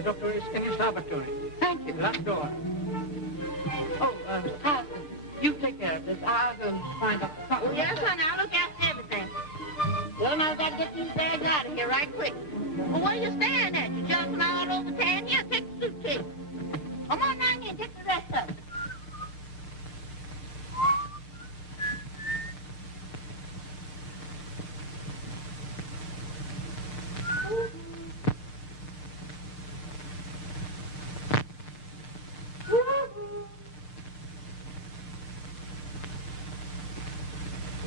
the doctor is in his laboratory. Thank you. Last door. Oh, Harrison, you take care of this. I'll go and find out. Oh, yes, honey. I'll look after everything. Well, now I've got to get these bags out of here right quick. Well, what are you staring at? You jumping all over town? Here, take the suitcase. Come on down here and take the rest of it.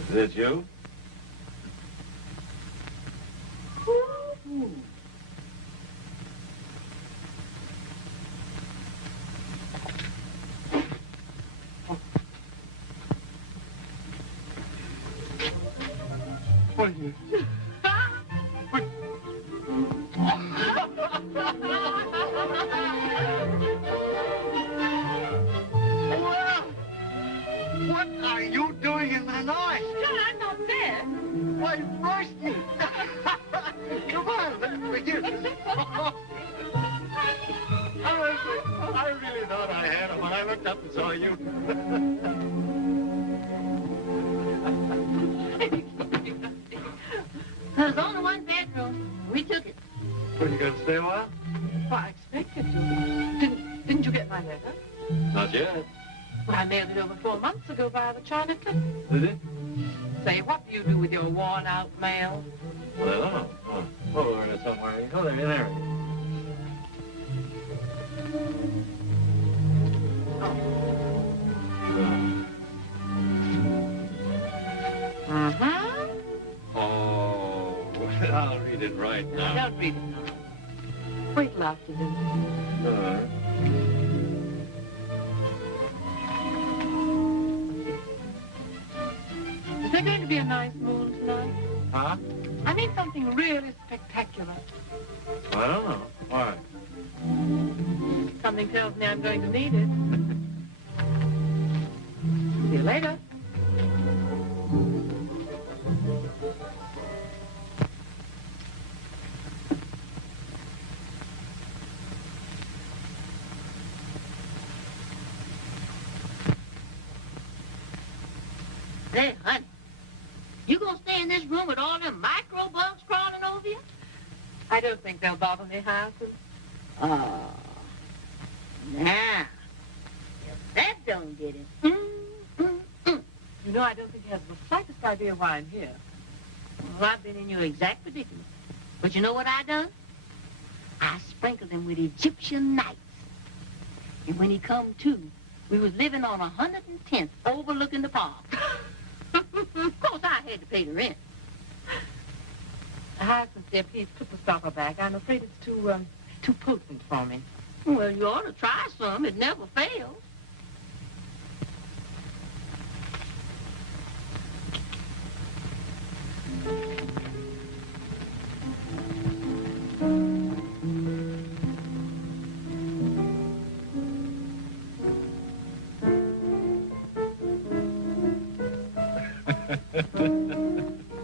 Is this you? What are you doing in the noise? I'm not there. Why, Rusty! Come on, let's begin. I really thought I had him when I looked up and saw you. There's only one bedroom. We took it. Well, you gonna stay a while? Well, I expected to. Didn't you get my letter? Not yet. Well, I mailed it over 4 months ago via the China clip. Did it? Say, what do you do with your worn-out mail? Well, I don't know. Oh, we're in it somewhere. Oh, there, there. Uh-huh. Oh, I'll read it right now. Don't read it now. Wait till after this. Is there going to be a nice moon tonight? Huh? I mean something really spectacular. I don't know. Why? Something tells me I'm going to need it. See you later. Hey, honey, you gonna stay in this room with all them microbugs crawling over you? I don't think they'll bother me, Harrison. Oh, now, if that don't get it, You know, I don't think he has the slightest idea why I'm here. well, I've been in your exact predicament. But you know what I done? I sprinkled him with Egyptian nights. And when he come to, we was living on 110th overlooking the park. Of course, I had to pay the rent. Harrison, dear, please put the stopper back. I'm afraid it's too potent for me. Well, you ought to try some. It never fails.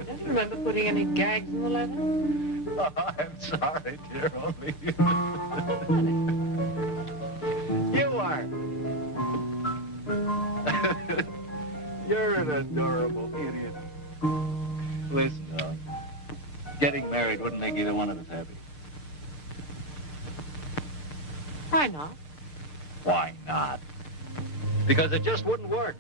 Just remember putting any gags in the letter? Oh, I'm sorry, dear. Only you. You are. You're an adorable idiot. Listen, getting married wouldn't make either one of us happy. Why not? Why not? Because it just wouldn't work.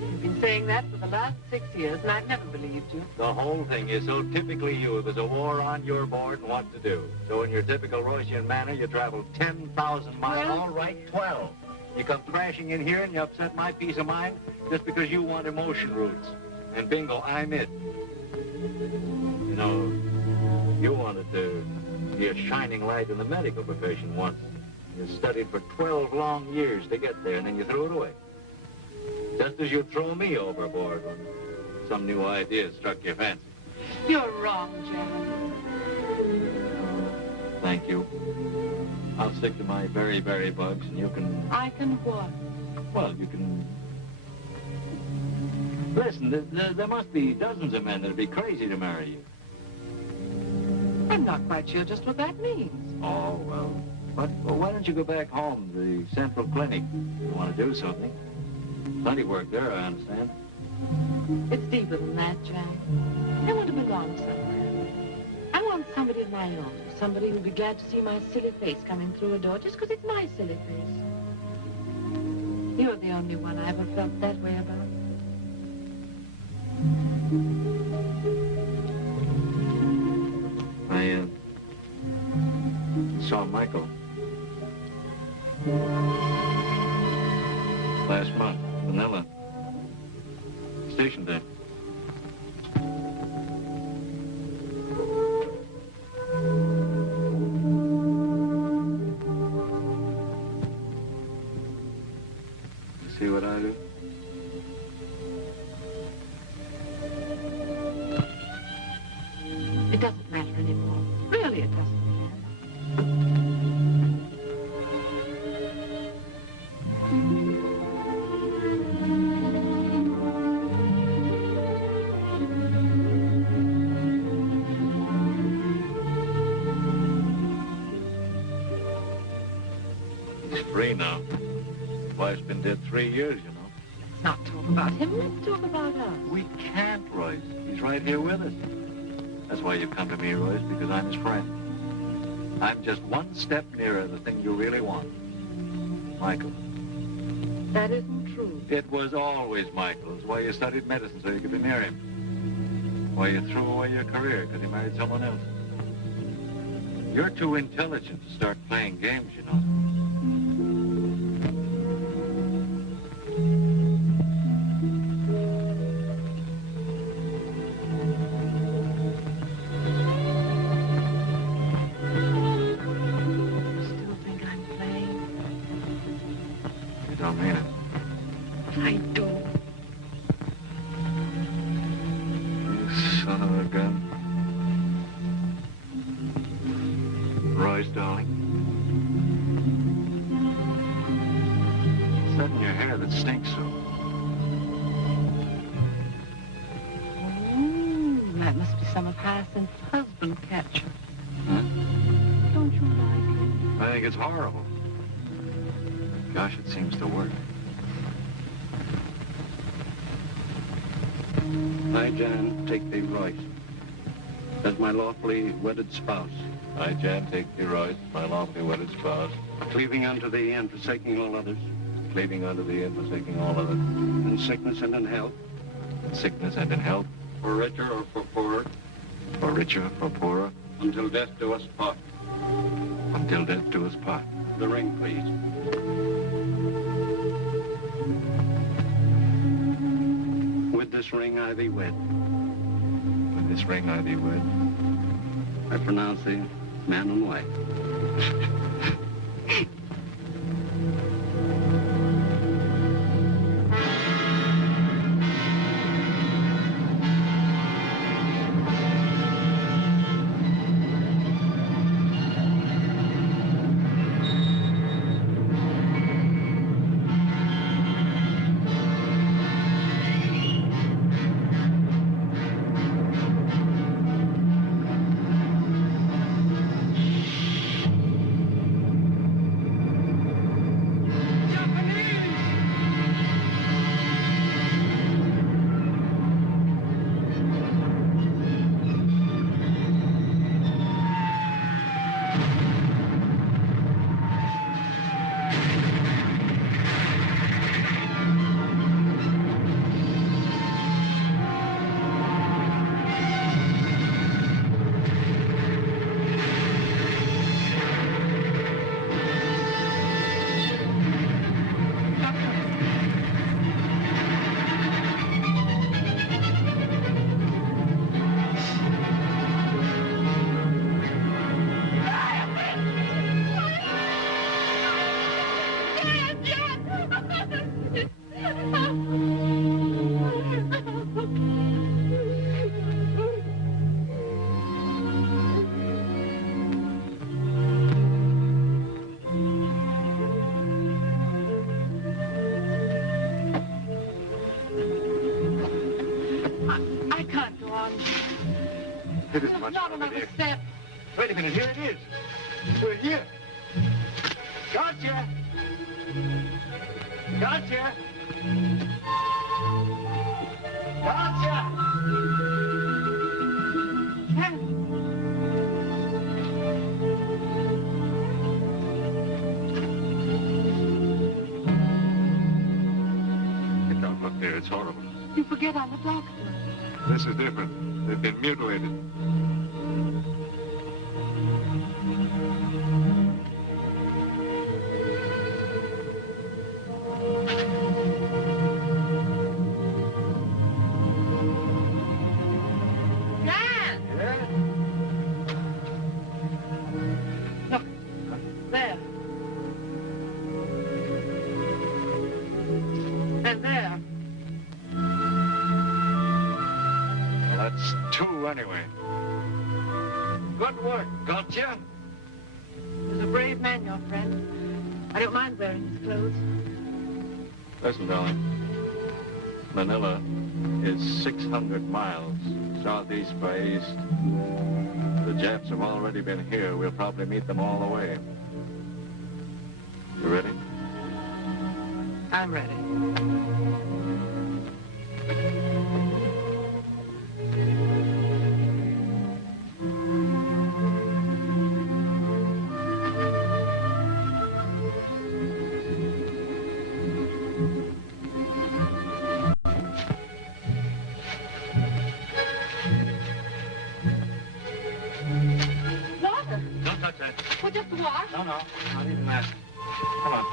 You've been saying that for the last 6 years, and I've never believed you. The whole thing is so typically you. There's a war on your board and what to do. So in your typical Roycian manner, you travel 10,000 miles. All right, 12. You come crashing in here and you upset my peace of mind just because you want emotion roots. And bingo, I'm it. You know, you wanted to be a shining light in the medical profession once. You studied for 12 long years to get there, and then you threw it away. Just as you'd throw me overboard when some new idea struck your fancy. You're wrong, Jerry. Thank you. I'll stick to my berry bugs, and you can... I can what? Well, you can... Listen, there must be dozens of men that'd be crazy to marry you. I'm not quite sure just what that means. Oh, well. But why don't you go back home to the Central Clinic? You want to do something? Plenty of work there, I understand. It's deeper than that, Jack. I want to belong somewhere. I want somebody of my own. Somebody who'll be glad to see my silly face coming through a door just because it's my silly face. You're the only one I ever felt that way about. I saw Michael last month, Manila. Station day. You see what I do? It doesn't matter anymore. Really, it doesn't matter. He's free now. Wife's been dead 3 years, you know. Let's not talk about him. Let's talk about us. We can't, Royce. He's right here with us. That's why you come to me, Royce, because I'm his friend. I'm just one step nearer the thing you really want. Michael. That isn't true. It was always Michael. It's why you studied medicine, so you could be near him. Why you threw away your career, because he married someone else. You're too intelligent to start playing games, you know. It's horrible. Gosh, it seems to work. I, Jan, take thee, Royce, as my lawfully wedded spouse. I, Jan, take thee, Royce, my lawfully wedded spouse. Cleaving unto thee and forsaking all others. Cleaving unto thee and forsaking all others. In sickness and in health. In sickness and in health. For richer or for poorer. For richer or for poorer. Until death do us part. Until death do us part. The ring, please. With this ring I thee wed. With this ring I thee wed. I pronounce thee man and wife. It is much Not longer, another dear. step. Wait a minute, here it is. We're here. Gotcha! Gotcha! Gotcha! Don't look there, it's horrible. You forget I'm a doctor. This is different. They've been mutilated. Anyway. Good work, gotcha. He's a brave man, your friend. I don't mind wearing his clothes. Listen, darling. Manila is 600 miles southeast by east. The Japs have already been here. We'll probably meet them all the way. You ready? I'm ready. No, not even that. Come on.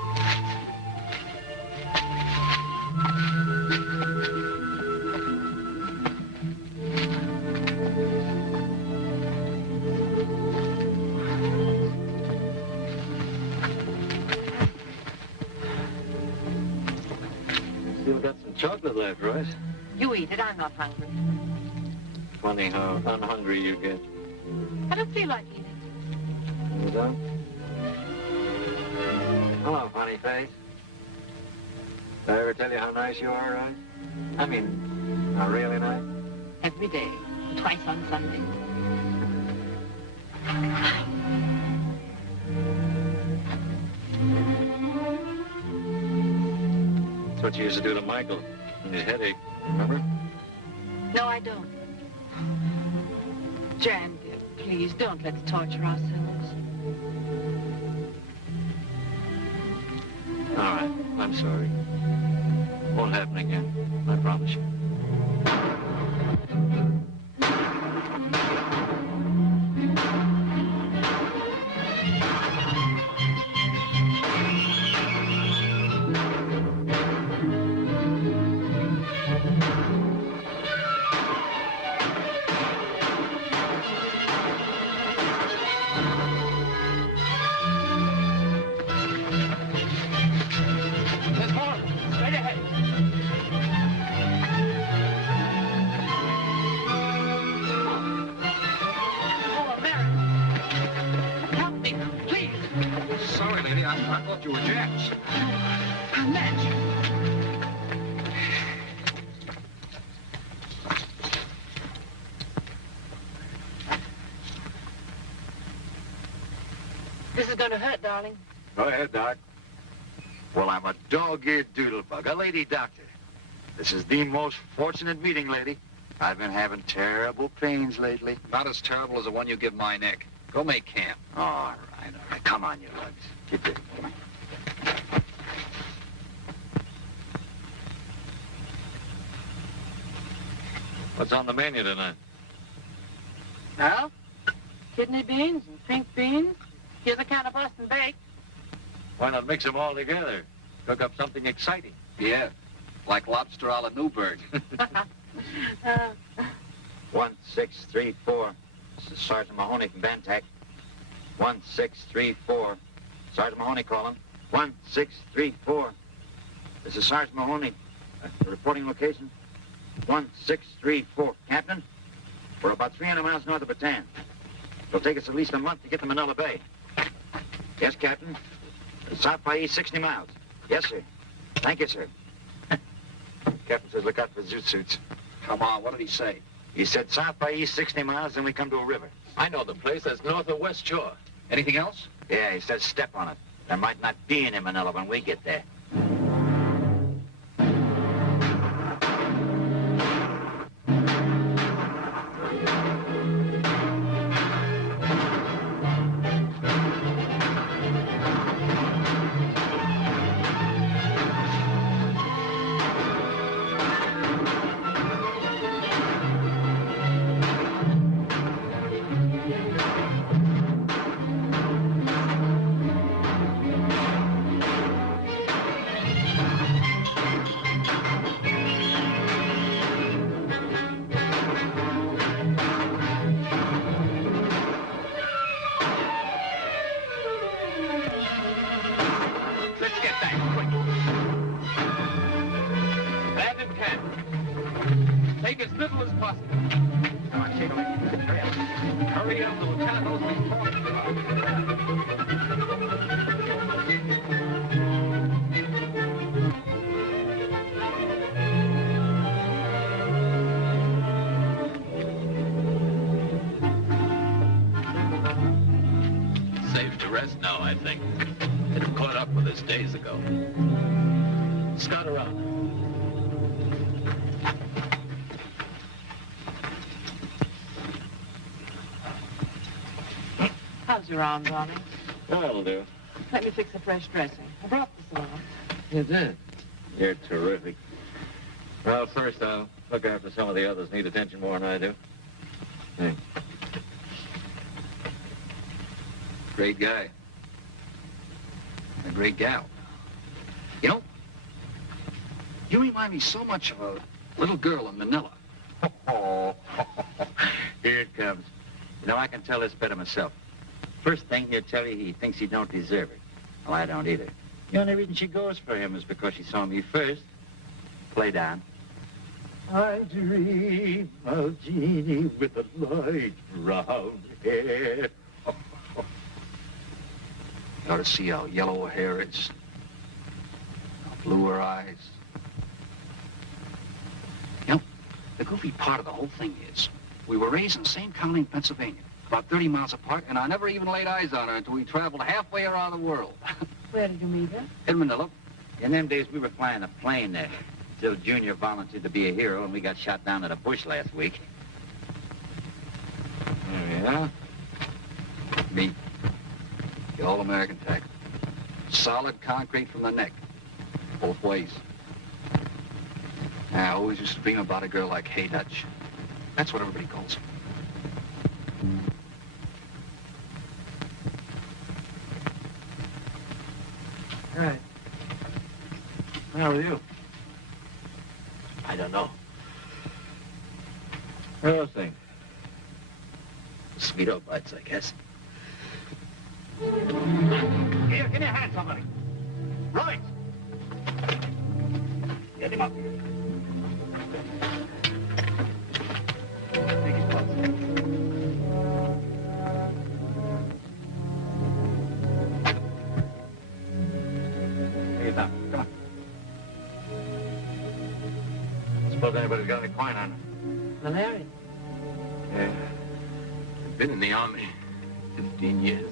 Still got some chocolate left, Royce. You eat it. I'm not hungry. Funny how unhungry you get. I don't feel like eating. You don't? Hello, funny face. Did I ever tell you how nice you are, Royce? I mean, how really nice? Every day. Twice on Sunday. That's what you used to do to Michael when his headache, remember? No, I don't. Jan, dear, please, don't let's torture ourselves. All right, I'm sorry. Won't happen again, I promise you. You were Japs. I'm Madge. This is going to hurt, darling. Go ahead, Doc. Well, I'm a dog-eared doodlebug, a lady doctor. This is the most fortunate meeting, lady. I've been having terrible pains lately. Not as terrible as the one you give my neck. Go make camp. All right. Come on, you lugs. Get it. What's on the menu tonight? Well, kidney beans and pink beans. Here's a can of Boston baked. Why not mix them all together? Cook up something exciting. Yeah, like lobster a la Newburgh. 1634. This is Sergeant Mahoney from Bantac. 1634. Sergeant Mahoney calling. 1634. This is Sergeant Mahoney. Reporting location. 1634. Captain, we're about 300 miles north of Bataan. It'll take us at least a month to get to Manila Bay. Yes, Captain. South by east 60 miles. Yes, sir. Thank you, sir. Captain says look out for zoot suits. Come on, what did he say? He said south by east 60 miles, then we come to a river. I know the place. That's north of West Shore. Anything else? Yeah, he says step on it. There might not be any Manila when we get there. Safe to rest now, I think. They'd have caught up with us days ago. Scout around. How's your arm, darling? That'll do. Let me fix a fresh dressing. I brought this along. You did? You're terrific. Well, first I'll look after some of the others need attention more than I do. Thanks. Great guy. And a great gal. You know, you remind me so much of a little girl in Manila. Oh, here it comes. You know, I can tell this better myself. First thing he'll tell you, he thinks he don't deserve it. Well, I don't either. The only reason she goes for him is because she saw me first. Play down. I dream of Jeannie with the light brown hair. You ought to see how yellow her hair is. How blue her eyes. You know, the goofy part of the whole thing is, we were raised in the same county in Pennsylvania, about 30 miles apart, and I never even laid eyes on her until we traveled halfway around the world. Where did you meet her? In Manila. In them days, we were flying a plane there. Till Junior volunteered to be a hero, and we got shot down at a bush last week. There we are. Me. The old American type. Solid concrete from the neck. Both ways. I always used to dream about a girl like Hey Dutch. That's what everybody calls her. All right. How are you? I don't know. Well, thing. Mosquito bites, I guess. Here, give me a hand, somebody. Right. Get him up. Take his pulse. Take it down. Come on. Suppose anybody's got any coin on her. Malaria. Yeah. I've been in the Army 15 years.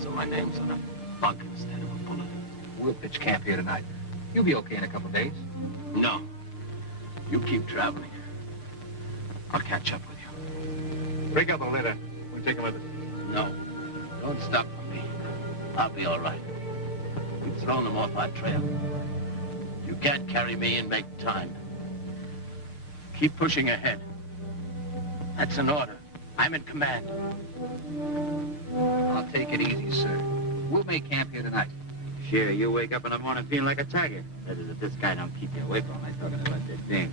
So my name's on a bug instead of a bullet. We'll pitch camp here tonight. You'll be okay in a couple of days. No. You keep traveling. I'll catch up with you. Break up a litter. We'll take him with us. No. Don't stop for me. I'll be all right. We've thrown them off our trail. You can't carry me and make time. Keep pushing ahead. That's an order. I'm in command. I'll take it easy, sir. We'll make camp here tonight. Sure, you wake up in the morning feeling like a tiger. That is, if this guy don't keep you away from him, I'm talking about that thing.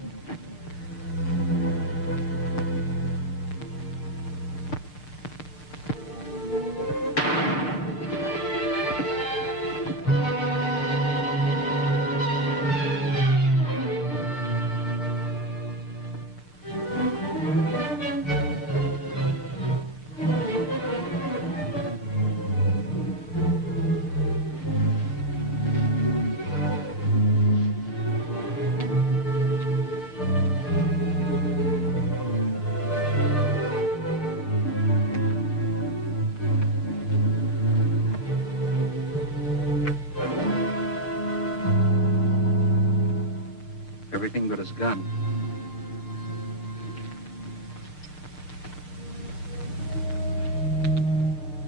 Everything but his gun.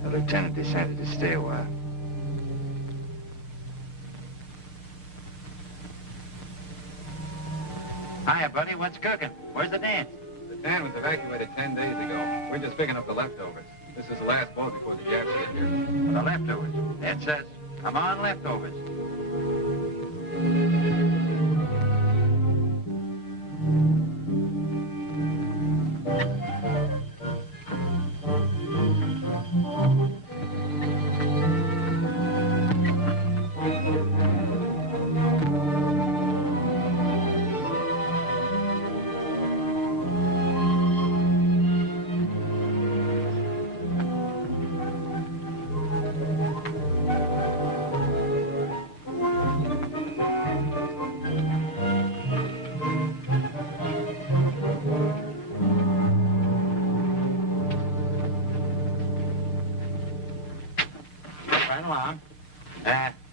The lieutenant decided to stay a while. Hiya, buddy. What's cooking? Where's the dance? The town was evacuated 10 days ago. We're just picking up the leftovers. This is the last boat before the Japs get here. The leftovers. That says I'm on leftovers.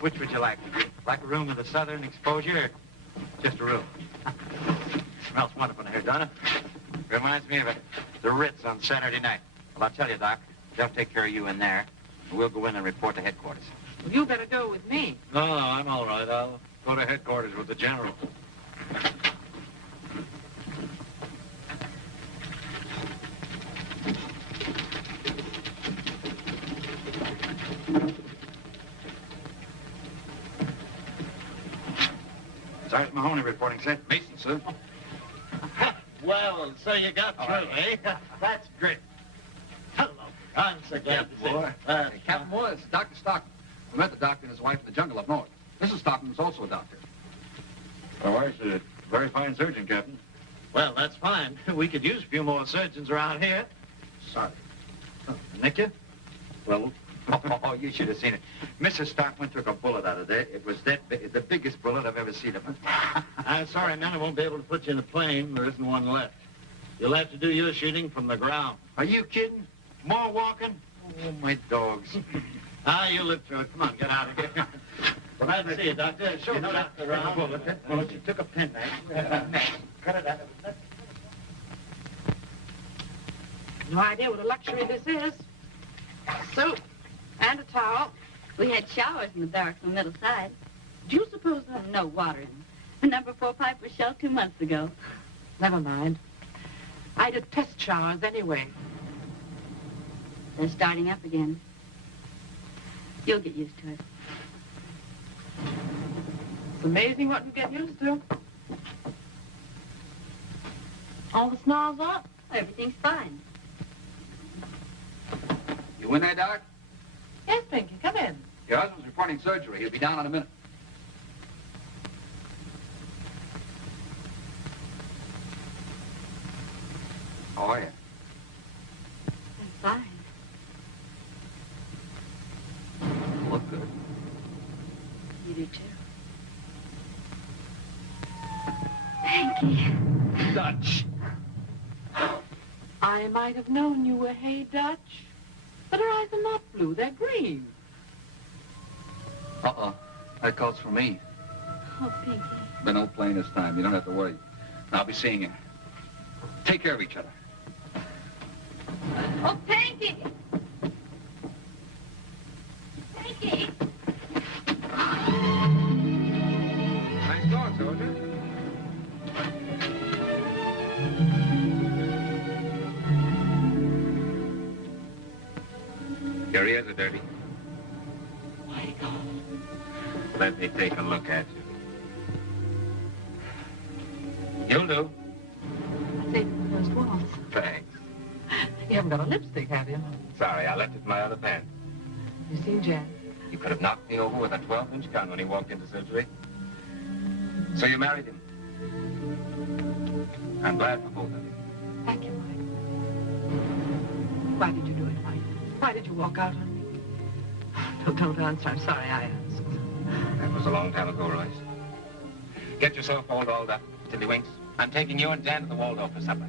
Which would you like? Would you like a room with a southern exposure? Just a room. Smells wonderful in here, don't it? Reminds me of the Ritz on Saturday night. Well, I'll tell you, Doc, they'll take care of you in there. And we'll go in and report to headquarters. Well, you better go with me. No, I'm all right. I'll go to headquarters with the general. Sergeant Mahoney reporting, sir. Mason, sir. Well, so you got through, eh? That's great. Hello. I'm so glad to see you. Hey, Captain Moore, this is Dr. Stockton. We met the doctor and his wife in the jungle up north. Mrs. Stockton was also a doctor. My wife's a very fine surgeon, Captain. Well, that's fine. We could use a few more surgeons around here. Sorry. Nick you? Well, Oh, you should have seen it. Mrs. Stockman took a bullet out of there. It was that big, the biggest bullet I've ever seen of it. I'm sorry, man. I won't be able to put you in a plane. There isn't one left. You'll have to do your shooting from the ground. Are you kidding? More walking? Oh, my dogs. You live through it. Come on, get out of here. Glad to see you, Doctor. Show the doctor around. Bullet, you took a penknife. Cut it out of it. No idea what a luxury this is. Soap and a towel. We had showers in the barracks on the middle side. Do you suppose that... No water in them. The number 4 pipe was shelled 2 months ago. Never mind. I did test showers anyway. They're starting up again. You'll get used to it. It's amazing what you get used to. All the snarls up? Everything's fine. You in there, Doc? Yes, Pinky, come in. Your husband's reporting surgery. He'll be down in a minute. How are you? I'm fine. You look good. You do, too. Thank you. Dutch. I might have known you were Hey Dutch. But her eyes are not blue, they're green. Uh-oh. That calls for me. Oh, Pinky. Been no plane this time. You don't have to worry. I'll be seeing you. Take care of each other. Oh, Pinky! Pinky! Nice dog, soldier. Your ears are dirty. My God. Let me take a look at you. You'll do. I saved the first waltz. Thanks. You haven't got a lipstick, have you? Sorry, I left it in my other pants. You seen Jan? You could have knocked me over with a 12-inch gun when he walked into surgery. So you married him. I'm glad for both of you. Thank you, Mike. Why did you do it, Mike? Why did you walk out on me? No, don't answer. I'm sorry I asked. That was a long time ago, Royce. Get yourself all dolled up, Tiddlywinks. I'm taking you and Dan to the Waldorf for supper.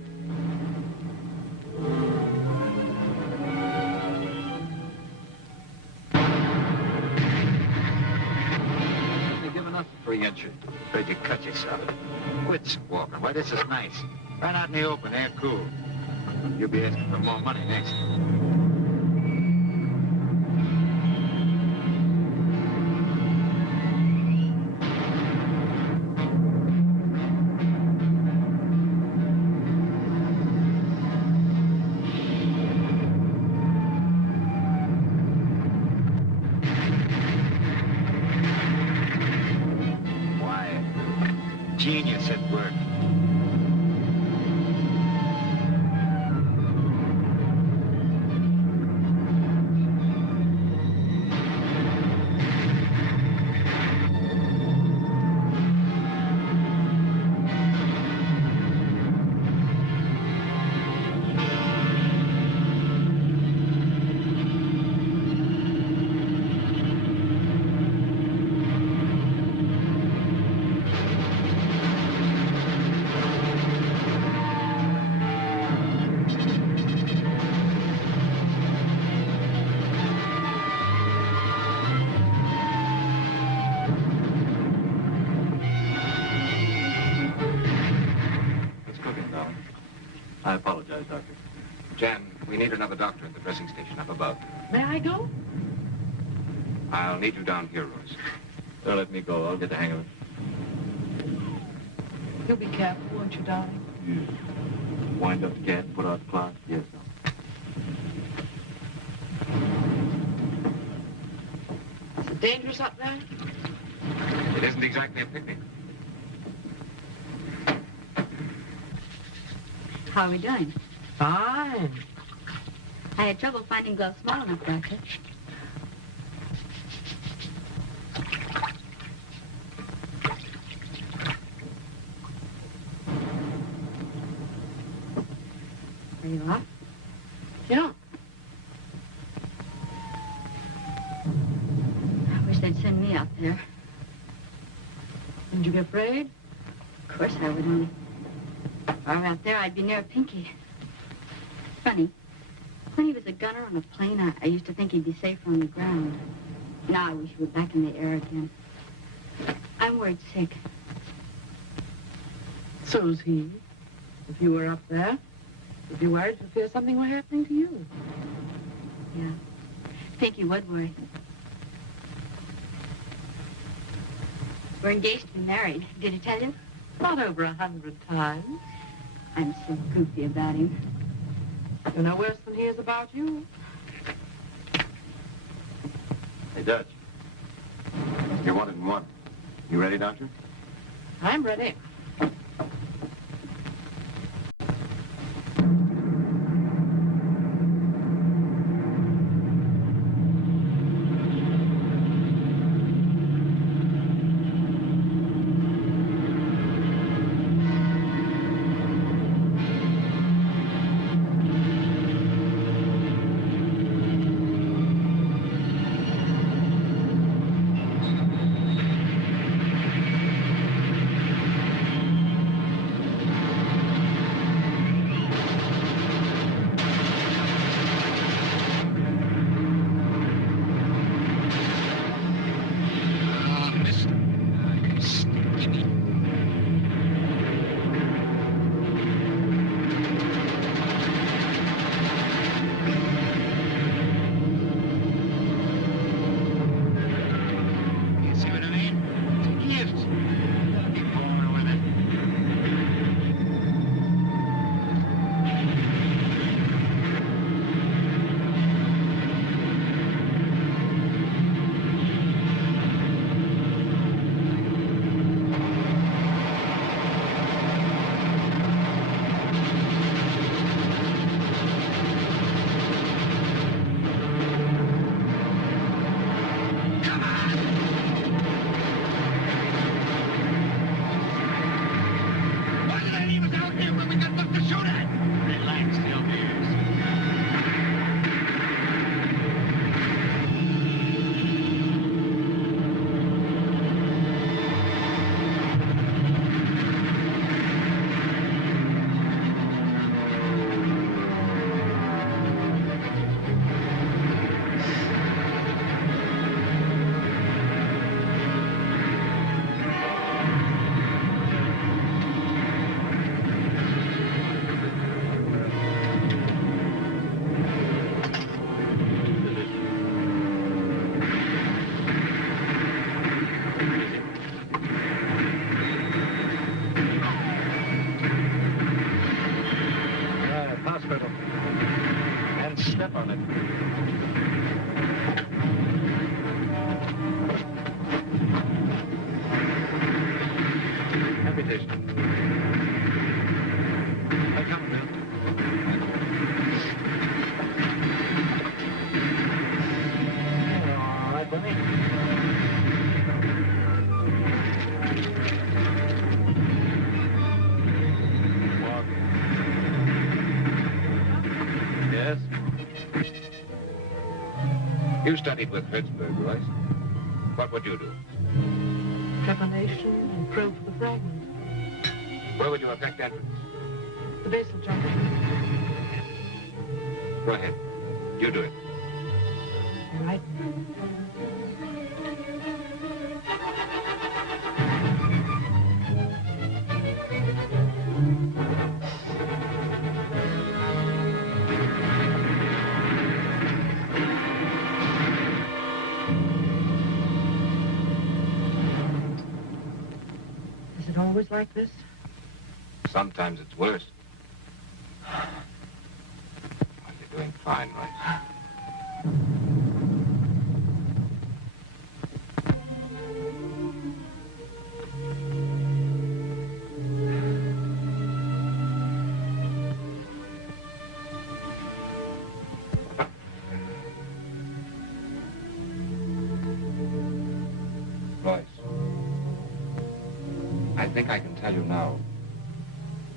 They're giving us a free entry. Trade if you cut yourself. Quit squawking. Why, this is nice. Right out in the open, air cool. You'll be asking for more money next. Genius at work. I apologize, Doctor. Jan, we need another doctor at the dressing station up above. May I go? I'll need you down here, Royce. Don't let me go. I'll get the hang of it. You'll be careful, won't you, darling? Yes. Wind up the cat and put out the clock? Yes, sir. Is it dangerous up there? It isn't exactly a picnic. How are we doing? Fine. I had trouble finding gloves small enough, Doctor. There you are. Yeah. I wish they'd send me out there. Didn't you get afraid? Of course I would, only. If I were out there, I'd be near Pinky. Funny. When he was a gunner on a plane, I used to think he'd be safer on the ground. Now I wish he were back in the air again. I'm worried sick. So's he. If you were up there, you'd be worried for fear something were happening to you. Yeah. Pinky would worry. We're engaged to be married. Did he tell you? Not over 100 times. I'm so goofy about him. You're no worse than he is about you. Hey, Dutch. You're wanted in one. You ready, Doctor? I'm ready. on it. Amputation. I come, Bill. All right, buddy. Yes? You studied with Pittsburgh, Royce. What would you do? Trepanation and probe for the fragment. Where would you effect entrance? The basal junction. Go ahead. You do it. All right. Is it always like this? Sometimes it's worse. Oh, you're doing fine, Royce. Royce, I think I can tell you now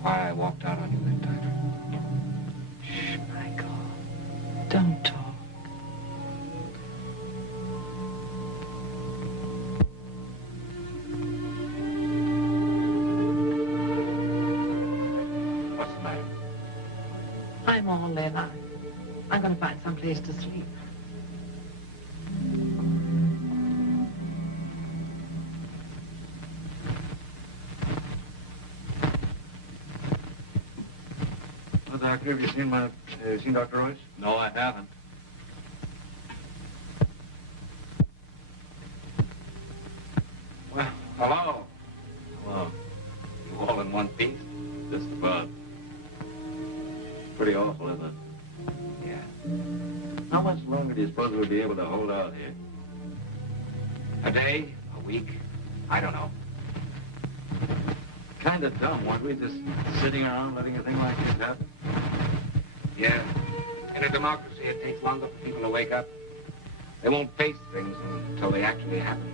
why I walked out on you that time. Shh, Michael. Don't talk. What's the matter? I'm all in. I'm going to find some place to sleep. Well, Doctor, have you seen Dr. Royce? No, I haven't. Well, hello. Hello. You all in one piece? Just about. Pretty awful, isn't it? Yeah. How much longer do you suppose we'll be able to hold out here? A day? A week? I don't know. Kind of dumb, weren't we? Just sitting around letting a thing like this happen? Yeah. In a democracy, it takes longer for people to wake up. They won't face things until they actually happen.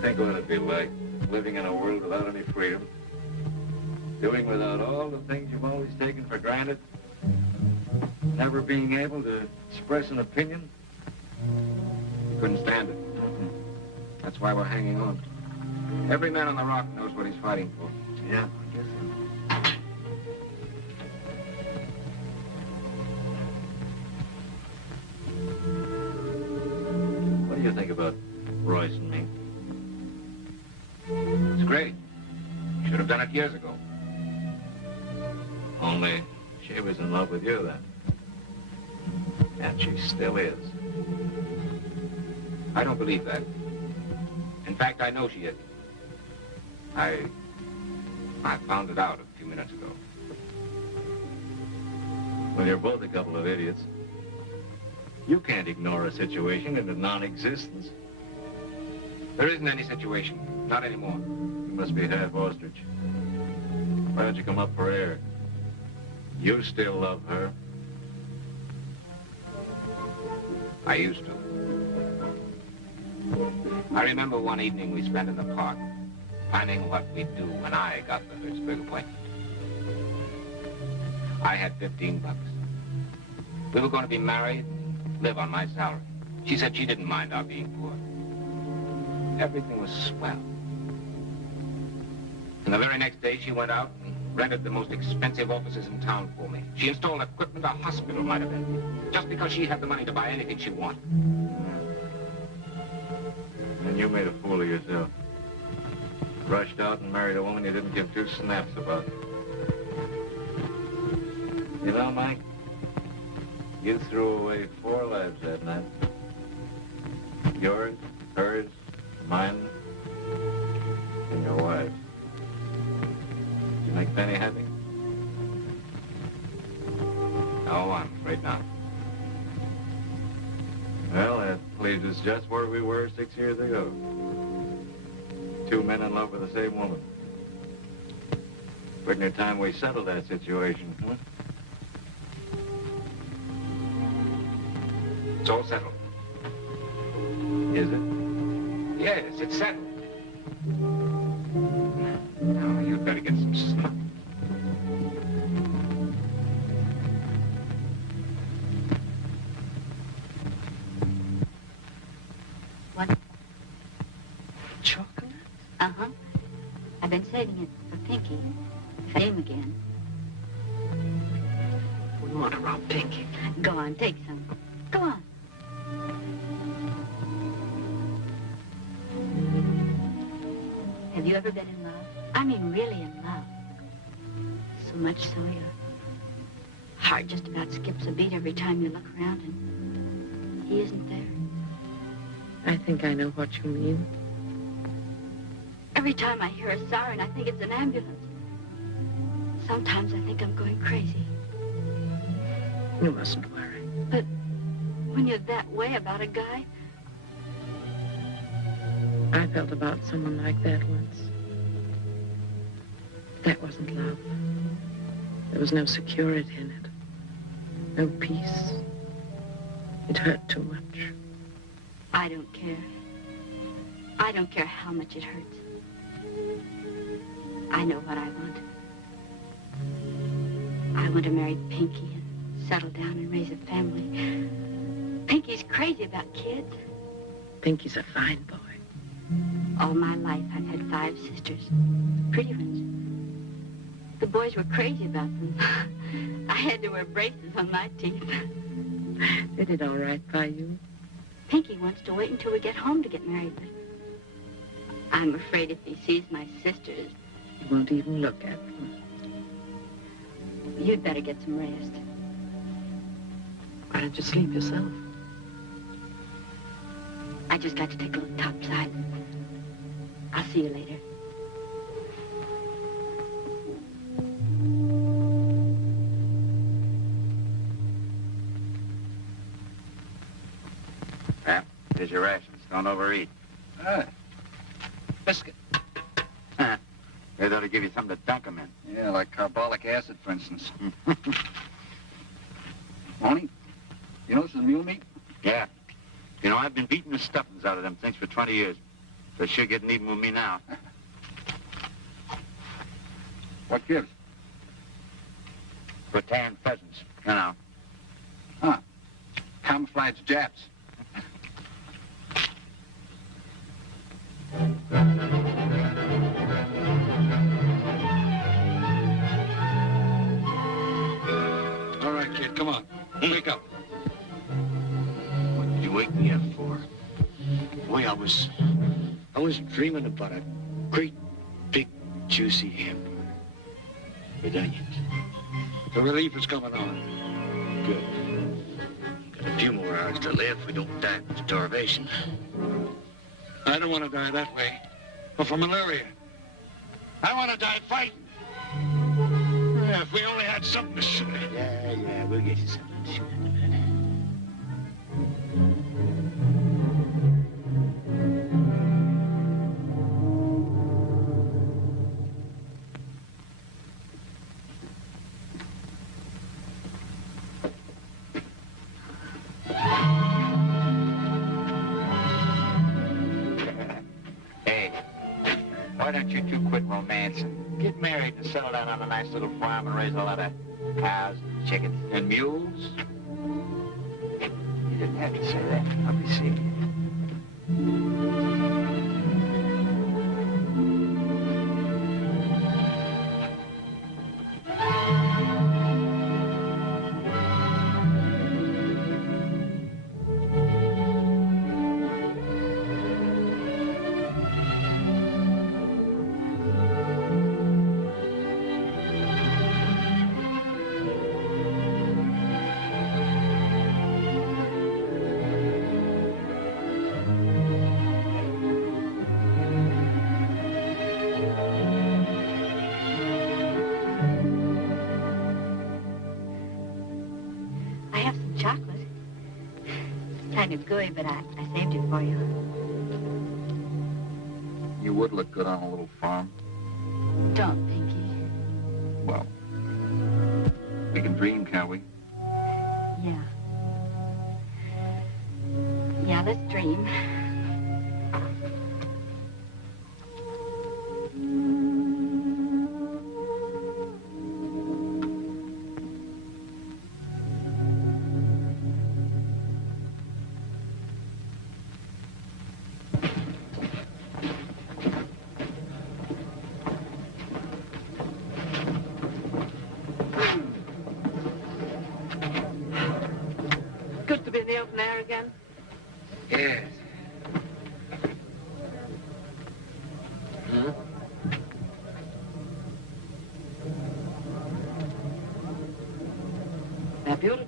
Think what it'd be like, living in a world without any freedom. Doing without all the things you've always taken for granted. Never being able to express an opinion. You couldn't stand it. That's why we're hanging on. Every man on the rock knows what he's fighting for. Yeah, I guess so. What do you think about Royce and me? It's great. Should have done it years ago. Only she was in love with you then. And she still is. I don't believe that. In fact, I know she is. I found it out a few minutes ago. Well, you're both a couple of idiots. You can't ignore a situation into non-existence. There isn't any situation. Not anymore. You must be half ostrich. Why don't you come up for air? You still love her. I used to. I remember one evening we spent in the park, planning what we'd do when I got the Hertzberg appointment. I had 15 bucks. We were going to be married and live on my salary. She said she didn't mind our being poor. Everything was swell. And the very next day, she went out and rented the most expensive offices in town for me. She installed equipment a hospital might have been, just because she had the money to buy anything she wanted. And you made a fool of yourself. Rushed out and married a woman you didn't give two snaps about. You know, Mike, you threw away 4 lives that night. Yours, hers, mine, and your wife. Did you make Penny happy? married now. Well, that leaves us just where we were 6 years ago. Two men in love with the same woman. Pretty near time we settled that situation, huh? It's all settled. Is it? Yes, it's settled. Now, you'd better get some sleep. What? Chocolate? Uh-huh. I've been saving it for Pinky. If I him again. Wouldn't want to rob Pinky. Go on, take some. Go on. Have you ever been in love? I mean, really in love. So much so your heart just about skips a beat every time you look around and he isn't there. I think I know what you mean. Every time I hear a siren, I think it's an ambulance. Sometimes I think I'm going crazy. You mustn't worry. But when you're that way about a guy, I felt about someone like that once. That wasn't love. There was no security in it. No peace. It hurt too much. I don't care. I don't care how much it hurts. I know what I want. I want to marry Pinky and settle down and raise a family. Pinky's crazy about kids. Pinky's a fine boy. All my life, I've had 5 sisters. Pretty ones. The boys were crazy about them. I had to wear braces on my teeth. They did all right by you. Pinky wants to wait until we get home to get married, but I'm afraid if he sees my sisters, He won't even look at them. you'd better get some rest. Why don't you sleep yourself? I just got to take a look topside. I'll see you later. Well, here's your rations. Don't overeat. Biscuit. They ought to give you something to dunk them in. Yeah, like carbolic acid, for instance. Tony, you know this is mule meat? Yeah. You know, I've been beating the stuffings out of them things for 20 years. They're sure getting even with me now. What gives? Rattan pheasants, you know. Huh. Camouflage Japs. All right, kid, come on. Wake up. What did you wake me up for? Boy, I was dreaming about a great, big, juicy hamburger with onions. The relief is coming on. Good. Got a few more hours to live. We don't die from starvation. I don't want to die that way, but from malaria. I want to die fighting. Yeah, if we only had something to shoot at. Yeah, we'll get you something to shoot in a minute. Hey, why don't you two quit romancing? Get married and settle down on a nice little farm and raise a lot of cows, chickens, and mules? You didn't have to say that. I'll be seeing you. kind of gooey, but I saved it for you. You would look good on a little farm. Don't, Pinky. Well, we can dream, can't we? Yeah. Yeah, let's dream. Good to be in the open air again. Yes. Huh? They're beautiful.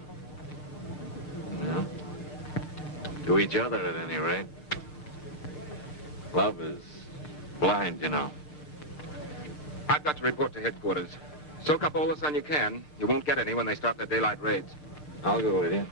Well, to each other at any rate. Love is blind, you know. I've got to report to headquarters. Soak up all the sun you can. You won't get any when they start their daylight raids. I'll go with you.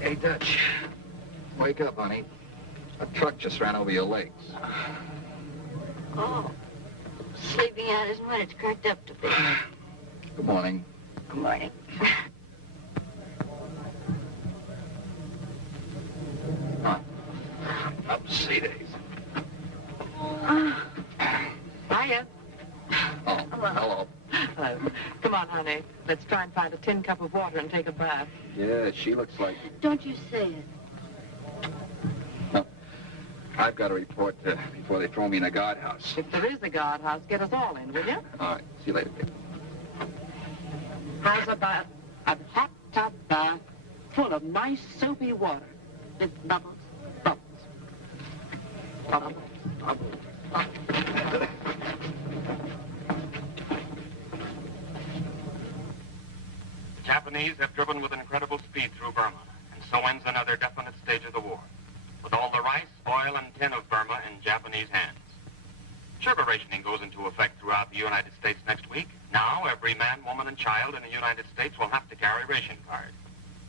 Hey, Dutch. Wake up, honey. A truck just ran over your legs. Oh, sleeping out isn't what it's cracked up to be. Good morning. Good morning. Up to see days. Hiya. Oh, hello. Hello. Come on, honey. Let's try and find a tin cup of water and take a bath. Yeah, she looks like... Don't you say it. I've got to report before they throw me in a guardhouse. If there is a guardhouse, get us all in, will you? All right. See you later, baby. How's about a hot tub bath full of nice soapy water with bubbles? Bubbles. Bubbles. Bubbles. The Japanese have driven with incredible speed through Burma, and so ends another definite stage of the war, with all the rice, oil, and tin of Burma in Japanese hands. Sugar rationing goes into effect throughout the United States next week. Now, every man, woman, and child in the United States will have to carry a ration card.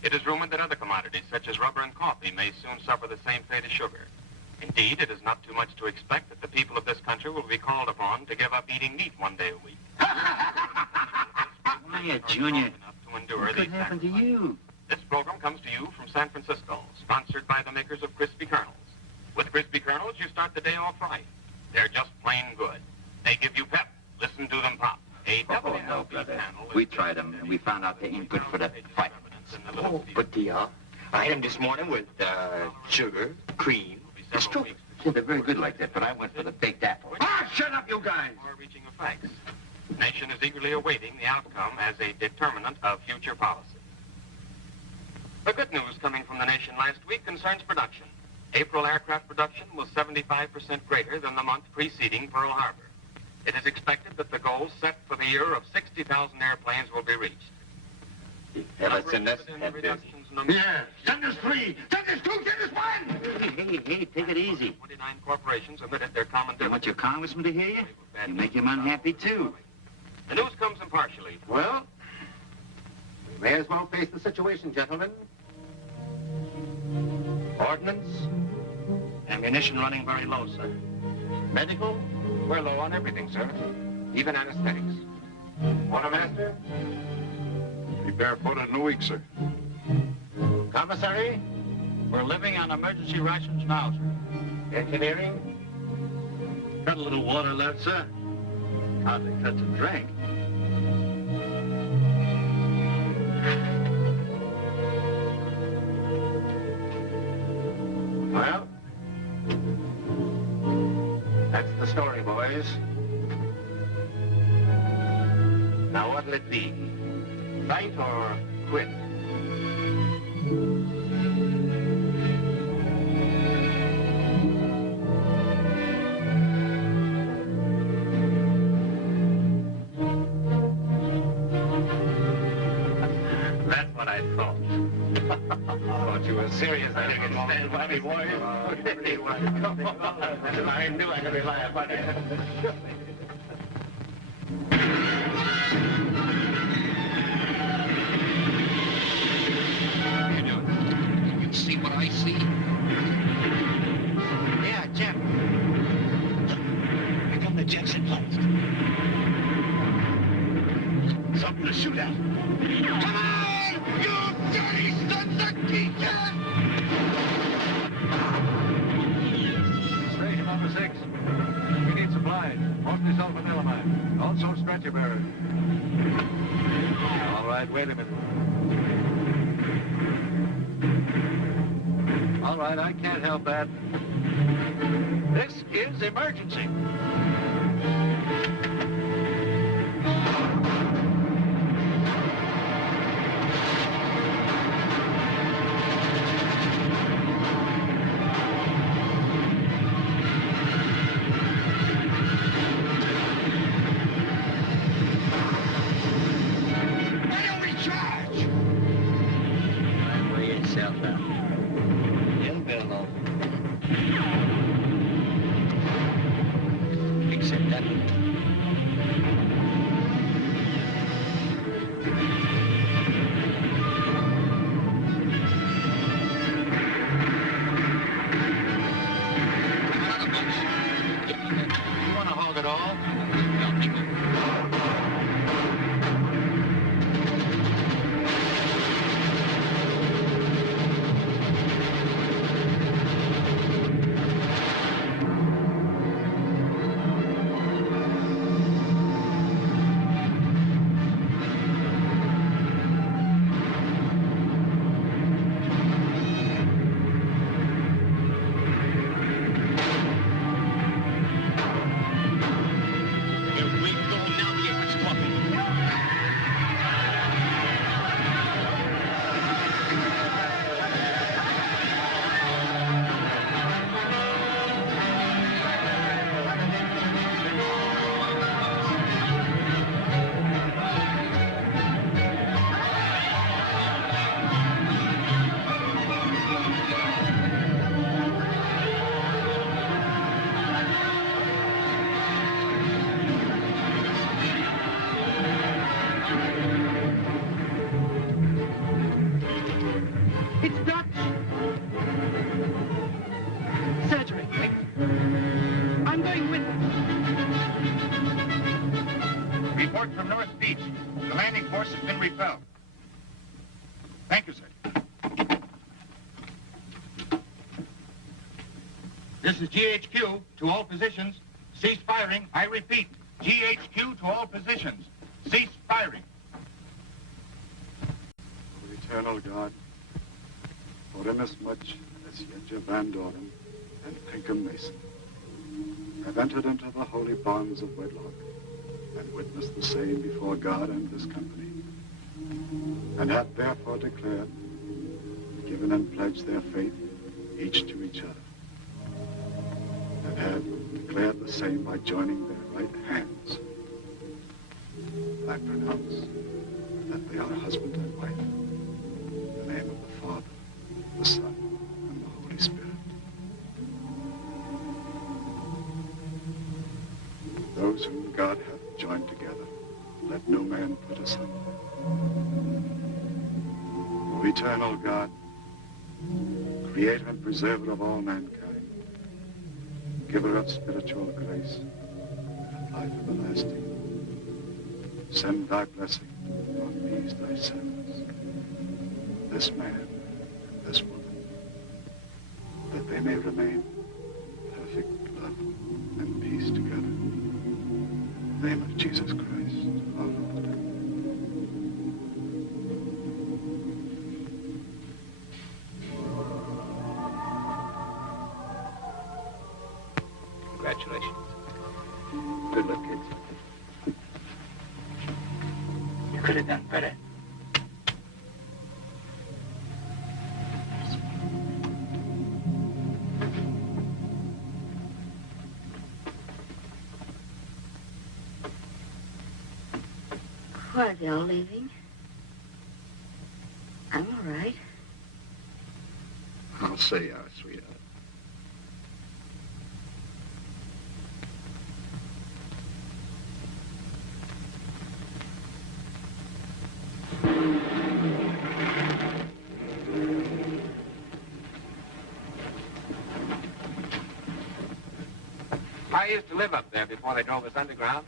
It is rumored that other commodities, such as rubber and coffee, may soon suffer the same fate as sugar. Indeed, it is not too much to expect that the people of this country will be called upon to give up eating meat one day a week. Hiya, Junior. To endure What could happen to you? This program comes to you from San Francisco, sponsored by the makers of Crispy Kernels. With Crispy Kernels, you start the day off right. They're just plain good. They give you pep. Listen to them pop. A double no, brother. We tried them, and we found out they ain't good for the fight. Oh, but I had them this morning with sugar, cream. It's true. Yeah, they're very good like that, but I went for the baked apple. Ah, shut up, you guys! Far-reaching effects. The nation is eagerly awaiting the outcome as a determinant of future policy. The good news coming from the nation last week concerns production. April aircraft production was 75% greater than the month preceding Pearl Harbor. It is expected that the goal set for the year of 60,000 airplanes will be reached. Let's send us. Yeah, send us 3, send us 2, send us 1! Hey, take it easy. 29 corporations omitted their common You want your congressman to hear you? You make him unhappy, too. The news comes impartially. Well, we may as well face the situation, gentlemen. Ordnance? Ammunition running very low, sir. Medical? We're low on everything, sir. Even anesthetics. Quartermaster? Be barefooted in a week, sir. Commissary? We're living on emergency rations now, sir. Engineering? Got a little water left, sir. Hardly touch a drink. Well, that's the story, boys. Now, what'll it be? Fight or quit? That's what I thought. you were serious. I didn't stand by me, boy. Come on. I knew I could rely upon you. You see what I see? Yeah, Jeff. Here come the jets at last. Something to shoot at. Come on, you dirty sons of teachers! Station number 6. We need supplies, mostly sulfur-melamine. Also stretcher bearers. All right, wait a minute. All right, I can't help that. This is emergency. Report from North Beach. The landing force has been repelled. Thank you, sir. This is GHQ to all positions. Cease firing. I repeat, GHQ to all positions. Cease firing. O eternal God, for inasmuch as Yetja Van Doren and Pinkham Mason have entered into the holy bonds of wedlock and witnessed the same before God and this company, and have therefore declared, given and pledged their faith each to each other, and have declared the same by joining their right hands, I pronounce that they are husband and wife, in the name of the Father, the Son, and the Holy Spirit. Those whom God hath joined together, let no man put asunder. O eternal God, creator and preserver of all mankind, giver of spiritual grace and life everlasting, send thy blessing on these thy servants, this man and this woman, that they may remain perfect love and peace together. In the name of Jesus Christ, our Lord. Congratulations. Good luck, kids. You could have done better. Why are they all leaving? I'm all right. say you are, sweetheart. I used to live up there before they drove us underground.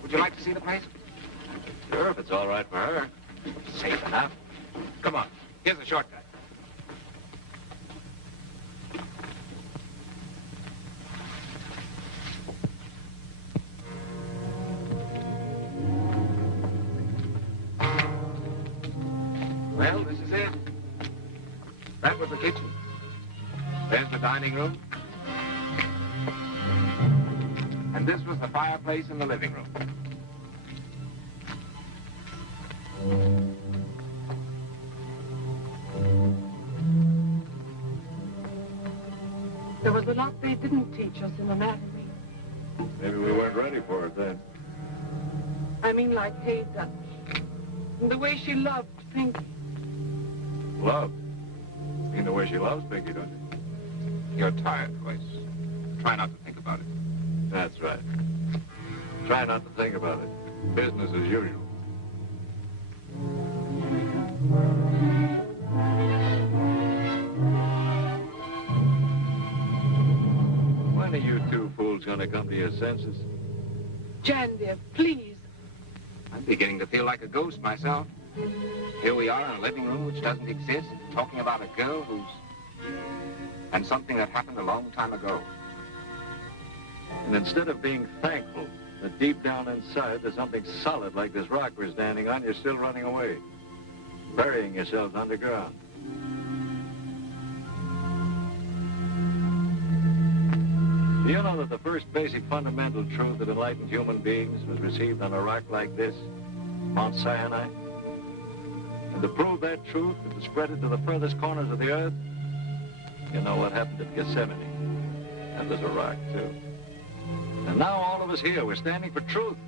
Would you like to see the place? Sure, if it's all right for her. Safe enough. Come on. Here's a shortcut. Well, this is it. That was the kitchen. There's the dining room. And this was the fireplace in the living room. There was a lot they didn't teach us in anatomy. Maybe we weren't ready for it then. I mean, like Hazel. And the way she loved Pinky. Love? You mean the way she loves Pinky, don't you? You're tired, Joyce. Try not to think about it. That's right. Try not to think about it. Business as usual. When are you two fools going to come to your senses? Jan, dear, please. I'm beginning to feel like a ghost myself. Here we are in a living room which doesn't exist, talking about a girl who's... and something that happened a long time ago. And instead of being thankful that deep down inside there's something solid like this rock we're standing on, you're still running away, burying yourselves underground. Do you know that the first basic fundamental truth that enlightened human beings was received on a rock like this, Mount Sinai? And to prove that truth and to spread it to the furthest corners of the earth, you know what happened at Gethsemane? That was a rock, too. And now all of us here, we're standing for truth.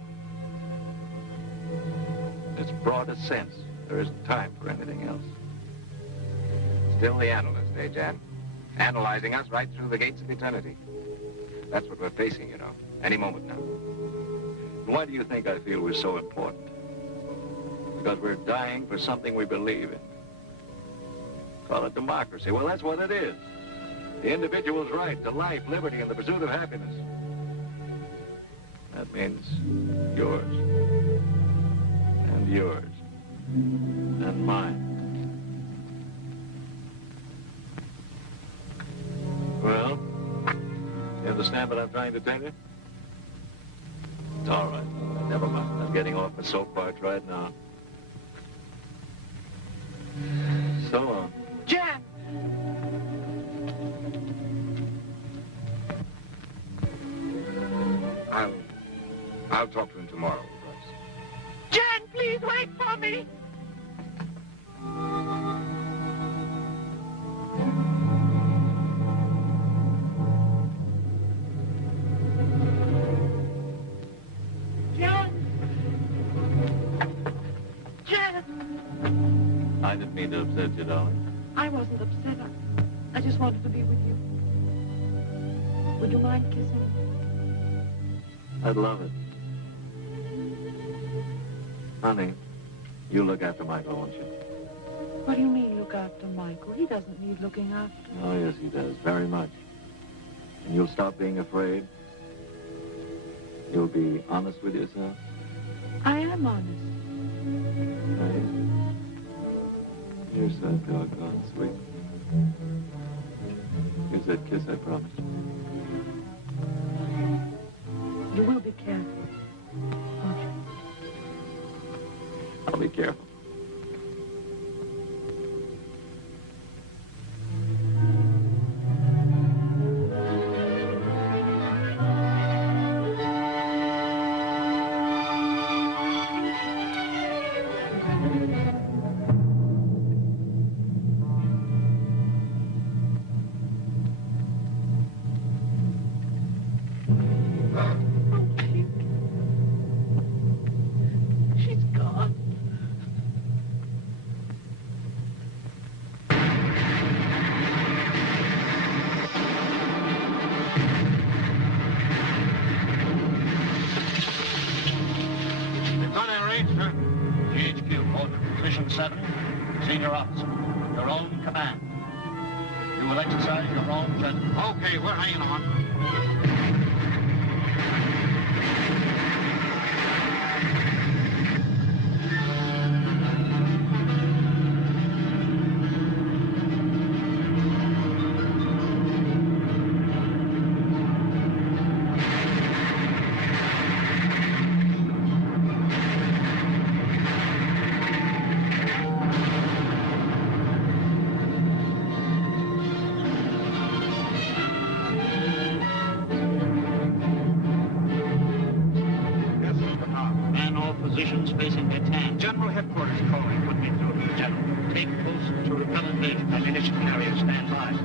Its broadest sense. There isn't time for anything else. Still the analyst, eh, Jan? Analyzing us right through the gates of eternity. That's what we're facing, you know. Any moment now. Why do you think I feel we're so important? Because we're dying for something we believe in. Call it democracy. Well, that's what it is. The individual's right to life, liberty, and the pursuit of happiness. That means yours. And yours. And mine. Well, you understand what I'm trying to tell you? All right. Never mind. I'm getting off my soapbox right now. So long. Jan! I'll talk to him tomorrow, Doris. Jan, please wait for me! Jan! Jan! I didn't mean to upset you, darling. I wasn't upset. I just wanted to be with you. Would you mind kissing me? I'd love it. Honey, you look after Michael, won't you? What do you mean, look after Michael? He doesn't need looking after. Oh, yes, he does. Very much. And you'll stop being afraid? You'll be honest with yourself? I am honest. Hey, you're so doggone sweet. Here's that kiss I promised you. You will be careful, won't you? I'll be careful. Position 7, senior officer. Your own command. You will exercise your own judgment. Okay, we're hanging on. Positions facing Defiance. General headquarters calling. Put me through to the general. Take post to repel invasion. Ammunition carrier, stand by.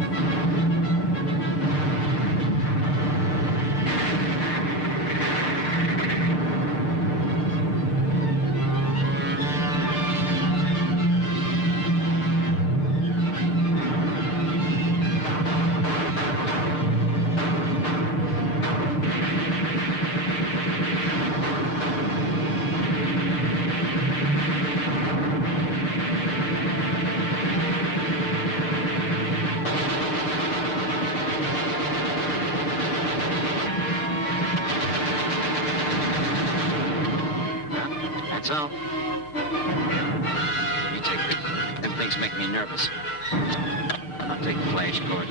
So, you take this. Them things make me nervous. I'll take the flash cord.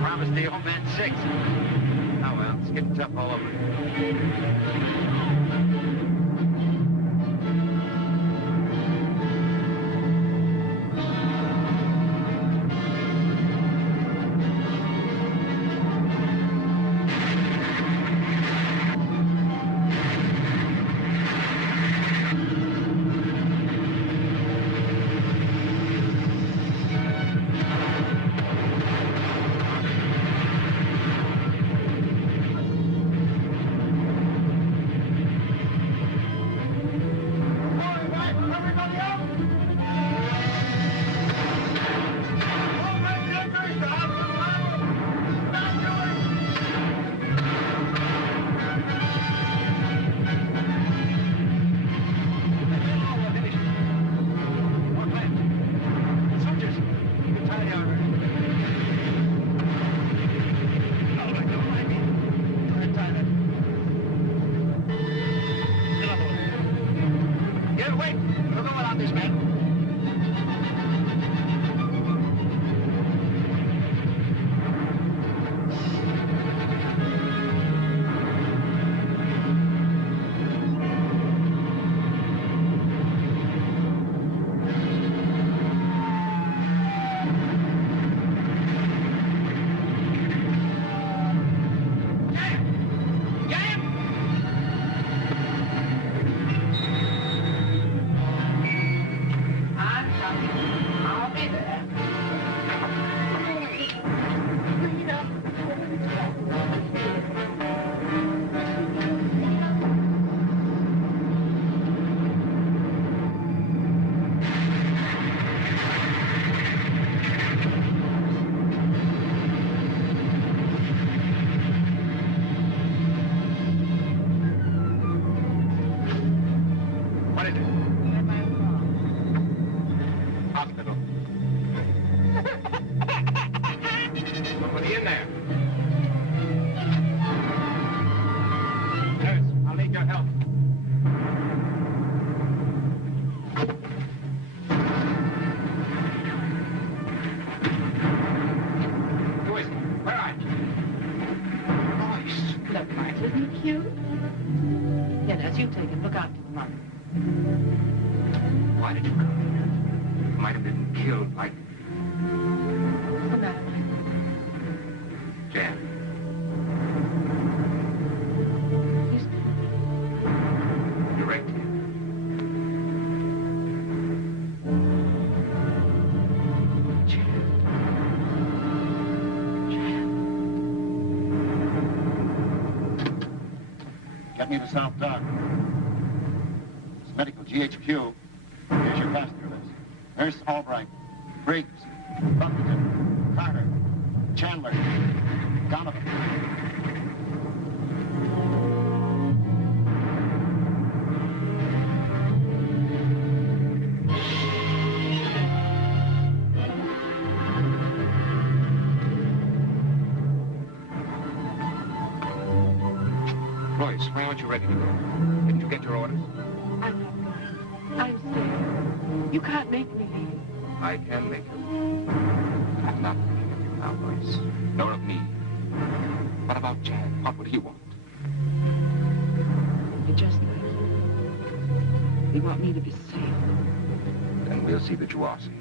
Promised the old man 6. Oh, well, it's getting tough all over. Why did you come here? You might have been killed like... What's the matter, Mike? Jan. He's... Direct him. Get me to South Dock. It's medical GHQ. Here's your passenger list. Nurse Albright, Briggs, Buffington, Carter, Chandler, Donovan. Royce, why aren't you ready to go? Didn't you get your orders? I'm not going. I'm staying. You can't make me leave. I can make you. I'm not thinking of you now, Royce. Nor of me. What about Chad? What would he want? You're just like him. They want me to be safe. Then we'll see that you are safe.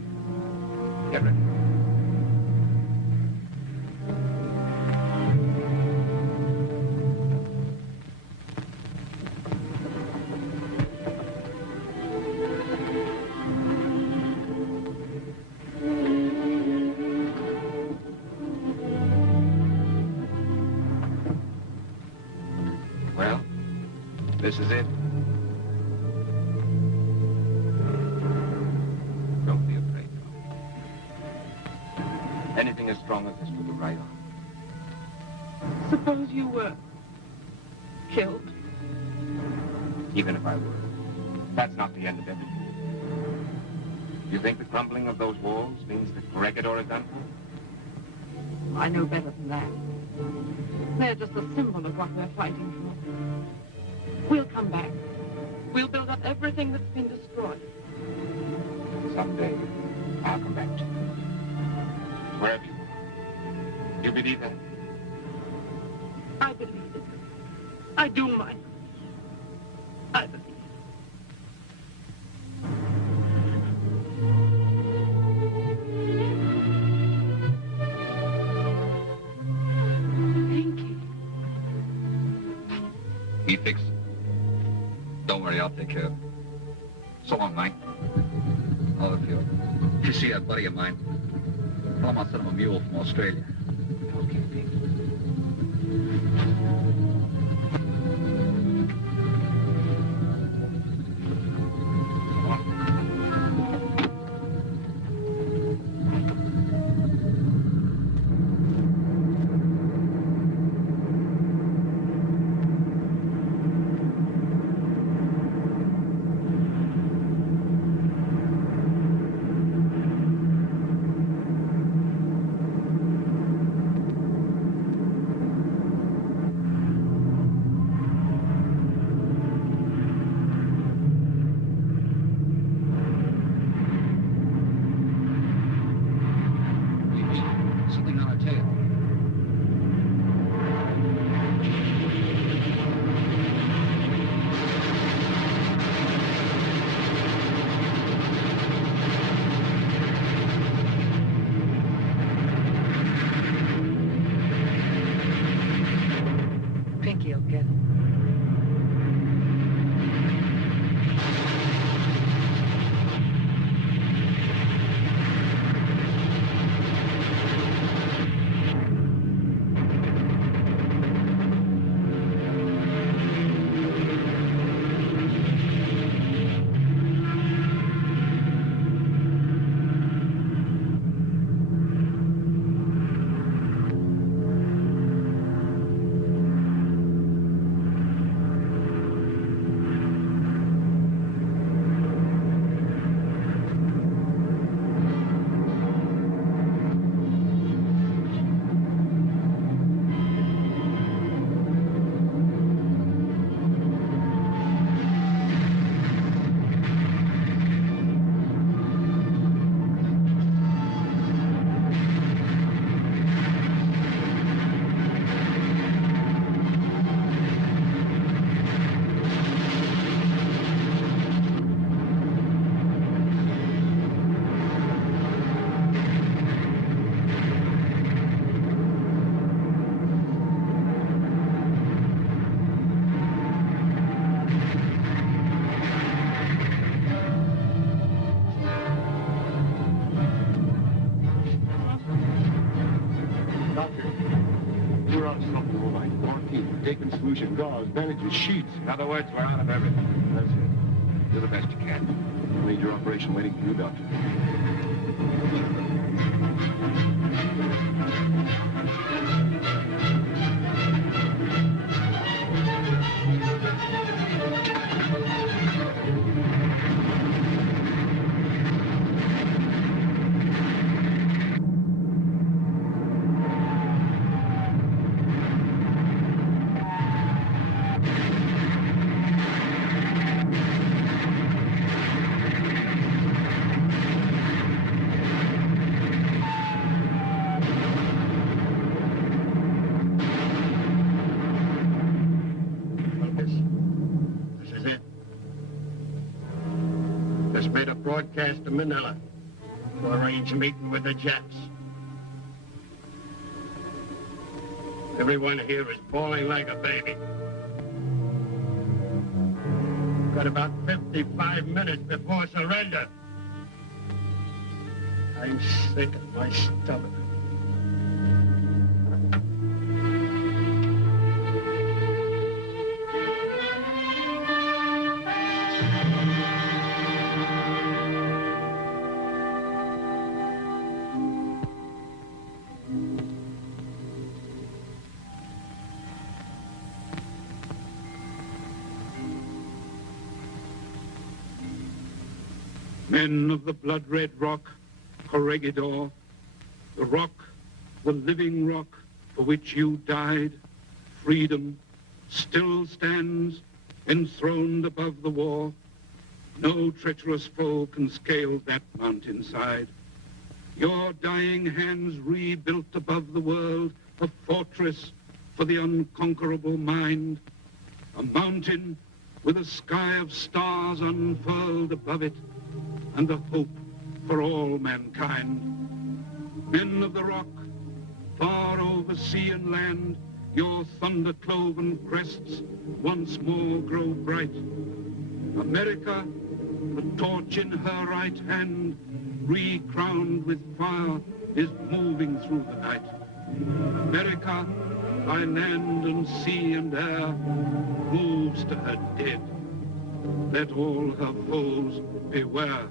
Get ready. This is it. Don't be afraid, though. Anything as strong as this will do right on. Suppose you were killed. Even if I were, that's not the end of everything. You think the crumbling of those walls means that Corregidor is done for? I know better than that. They're just a symbol of what we're fighting for. We'll come back. We'll build up everything that's been destroyed. Someday, I'll come back to you. Wherever you are. You believe that? I believe it. I do, Mike. I believe it. He fixed it. Don't worry, I'll take care of it. So long, Mike. How do you feel? You see that buddy of mine? Tell him I'll send him a mule from Australia. Okay, Pete. bacon solution, gauze, bandages, sheets. In other words, we're out of everything. That's it. Do the best you can. Major operation waiting for you, Doctor. Made a broadcast to Manila to arrange a meeting with the Japs. Everyone here is bawling like a baby. Got about 55 minutes before surrender. I'm sick of my stomach. Men of the blood-red rock, Corregidor, the rock, the living rock for which you died, freedom, still stands enthroned above the war. No treacherous foe can scale that mountainside. Your dying hands rebuilt above the world a fortress for the unconquerable mind, a mountain with a sky of stars unfurled above it, and a hope for all mankind. Men of the rock, far over sea and land, your thunder-cloven crests once more grow bright. America, the torch in her right hand, re-crowned with fire, is moving through the night. America, by land and sea and air, moves to her dead. Let all her foes beware.